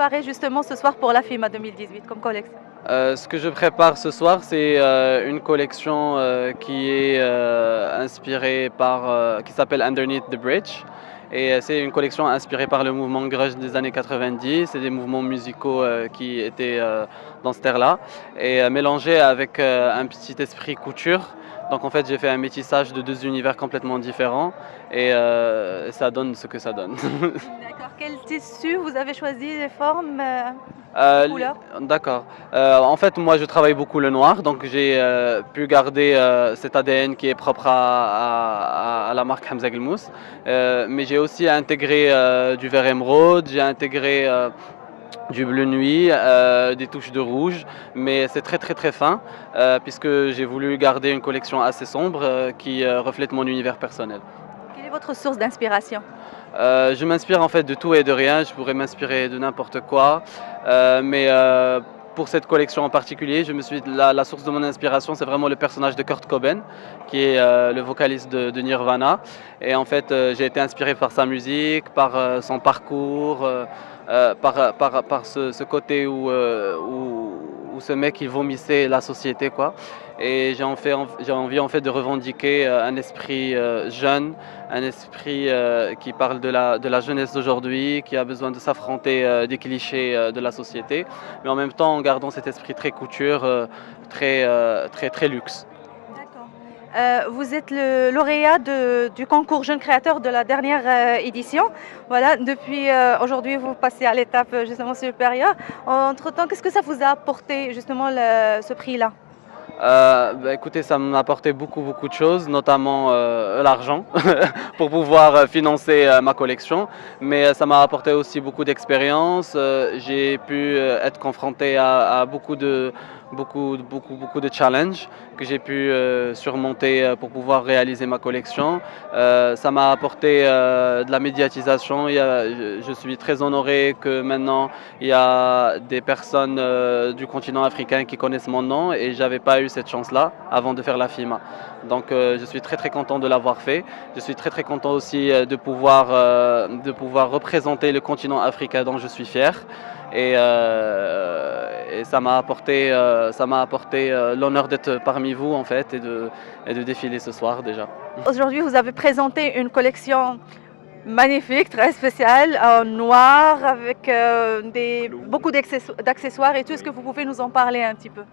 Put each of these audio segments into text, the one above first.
préparez justement ce soir pour la FIMA 2018 comme collection? Ce que je prépare ce soir, c'est une collection qui est inspirée qui s'appelle Underneath the Bridge. Et c'est une collection inspirée par le mouvement grunge des années 90. C'est des mouvements musicaux qui étaient dans cette ère-là. Et mélangés avec un petit esprit couture. Donc en fait, j'ai fait un métissage de deux univers complètement différents. Et ça donne ce que ça donne. D'accord. Quel tissu vous avez choisi, les formes, les Euh, couleurs? d'accord. En fait, moi, je travaille beaucoup le noir, donc j'ai pu garder cet ADN qui est propre à la marque Hamza Gelmous. Mais j'ai aussi intégré du vert émeraude, j'ai intégré du bleu nuit, des touches de rouge, mais c'est très très très fin, puisque j'ai voulu garder une collection assez sombre qui reflète mon univers personnel. Quelle est votre source d'inspiration? Je m'inspire en fait de tout et de rien, je pourrais m'inspirer de n'importe quoi, mais pour cette collection en particulier, la source de mon inspiration, c'est vraiment le personnage de Kurt Cobain, qui est le vocaliste de Nirvana. Et en fait, j'ai été inspiré par sa musique, par son parcours, par ce côté où ce mec il vomissait la société, quoi. Et j'ai envie en fait de revendiquer un esprit jeune, un esprit qui parle de la jeunesse d'aujourd'hui, qui a besoin de s'affronter des clichés de la société, mais en même temps en gardant cet esprit très couture, très luxe. D'accord. Vous êtes le lauréat du concours Jeunes Créateurs de la dernière édition. Voilà, depuis aujourd'hui, vous passez à l'étape justement supérieure. Entre-temps, qu'est-ce que ça vous a apporté justement ce prix-là? Bah, écoutez, ça m'a apporté beaucoup de choses, notamment l'argent pour pouvoir financer ma collection. Mais ça m'a apporté aussi beaucoup d'expérience. J'ai pu être confronté à beaucoup de challenges que j'ai pu surmonter pour pouvoir réaliser ma collection. Ça m'a apporté de la médiatisation. Je suis très honoré que maintenant il y a des personnes du continent africain qui connaissent mon nom et j'avais pas eu cette chance-là avant de faire la FIMA. Donc je suis très content de l'avoir fait. Je suis très content aussi de pouvoir représenter le continent africain dont je suis fier. Et ça m'a apporté l'honneur d'être parmi vous en fait et de défiler ce soir déjà. Aujourd'hui, vous avez présenté une collection magnifique, très spéciale, en noir, avec beaucoup d'accessoires et tout. Est-ce que vous pouvez nous en parler un petit peu?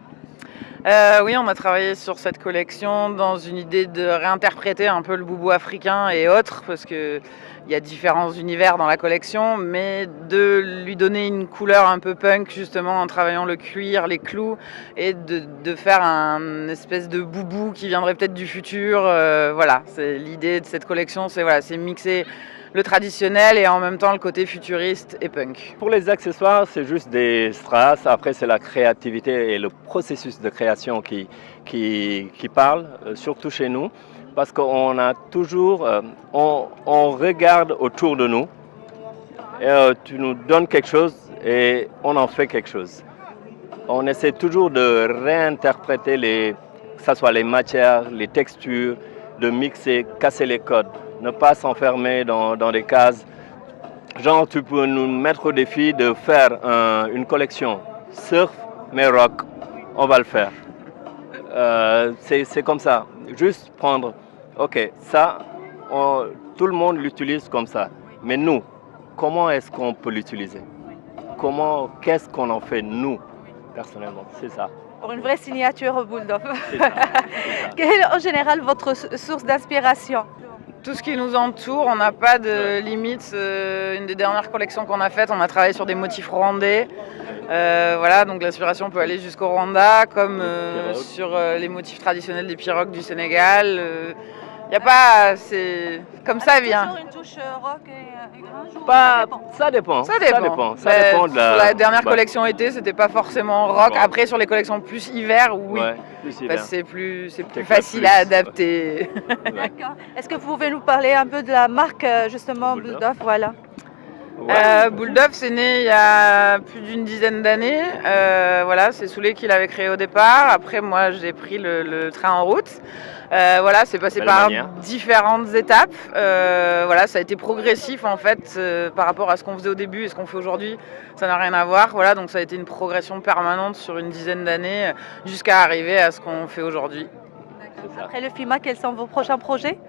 Oui, on a travaillé sur cette collection dans une idée de réinterpréter un peu le boubou africain et autres, parce qu'il y a différents univers dans la collection, mais de lui donner une couleur un peu punk, justement, en travaillant le cuir, les clous, et de faire un espèce de boubou qui viendrait peut-être du futur. Voilà, c'est l'idée de cette collection, c'est mixer le traditionnel et en même temps le côté futuriste et punk. Pour les accessoires, c'est juste des strass. Après, c'est la créativité et le processus de création qui parle, surtout chez nous. Parce qu'on a toujours, on regarde autour de nous, et, tu nous donnes quelque chose et on en fait quelque chose. On essaie toujours de réinterpréter que ce soit les matières, les textures, de mixer, casser les codes. Ne pas s'enfermer dans des cases. Genre, tu peux nous mettre au défi de faire une collection surf mais rock. On va le faire. C'est comme ça. Juste prendre, ok, ça, tout le monde l'utilise comme ça. Mais nous, comment est-ce qu'on peut l'utiliser? Qu'est-ce qu'on en fait, nous, personnellement? C'est ça. Pour une vraie signature Bulldog. C'est ça. Quelle est en général votre source d'inspiration? Tout ce qui nous entoure, on n'a pas de limite. Une des dernières collections qu'on a faites, on a travaillé sur des motifs rwandais. Voilà, donc l'inspiration peut aller jusqu'au Rwanda, comme sur les motifs traditionnels des pirogues du Sénégal. Il n'y a pas, c'est comme ça vient. Toujours une touche rock et grunge ou Ça dépend. Ça dépend. Ça dépend de Sur la dernière collection été, c'était pas forcément rock. Bon. Après, sur les collections plus hiver, oui. Ouais, plus hiver. Parce que c'est plus clair, facile plus, à adapter. D'accord. Est-ce que vous pouvez nous parler un peu de la marque justement Bulldog. Bulldog? Voilà. Bulldog, c'est né il y a plus d'une dizaine d'années. Voilà, c'est Soulé qui l'avait créé au départ. Après, moi, j'ai pris le train en route. Voilà, c'est passé Belle par manière. différentes étapes. Voilà, ça a été progressif en fait par rapport à ce qu'on faisait au début et ce qu'on fait aujourd'hui. Ça n'a rien à voir. Voilà, donc ça a été une progression permanente sur une dizaine d'années jusqu'à arriver à ce qu'on fait aujourd'hui. C'est ça. Après le FIMA, quels sont vos prochains projets?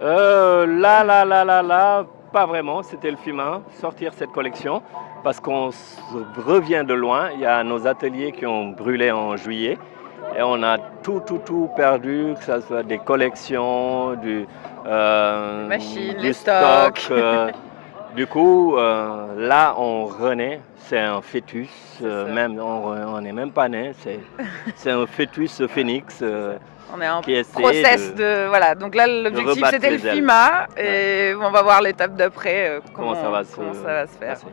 Là, pas vraiment. C'était le FIMA, sortir cette collection, parce qu'on revient de loin. Il y a nos ateliers qui ont brûlé en juillet. Et on a tout perdu, que ce soit des collections, Les machines, du les stock. stocks. Du coup, là, on renaît. C'est un fœtus, ça. même, on n'est même pas né. C'est un fœtus phénix On est en qui essaie process de... Voilà, donc là l'objectif rebattre c'était le les ailes. FIMA et on va voir l'étape d'après, comment ça va se faire. passer.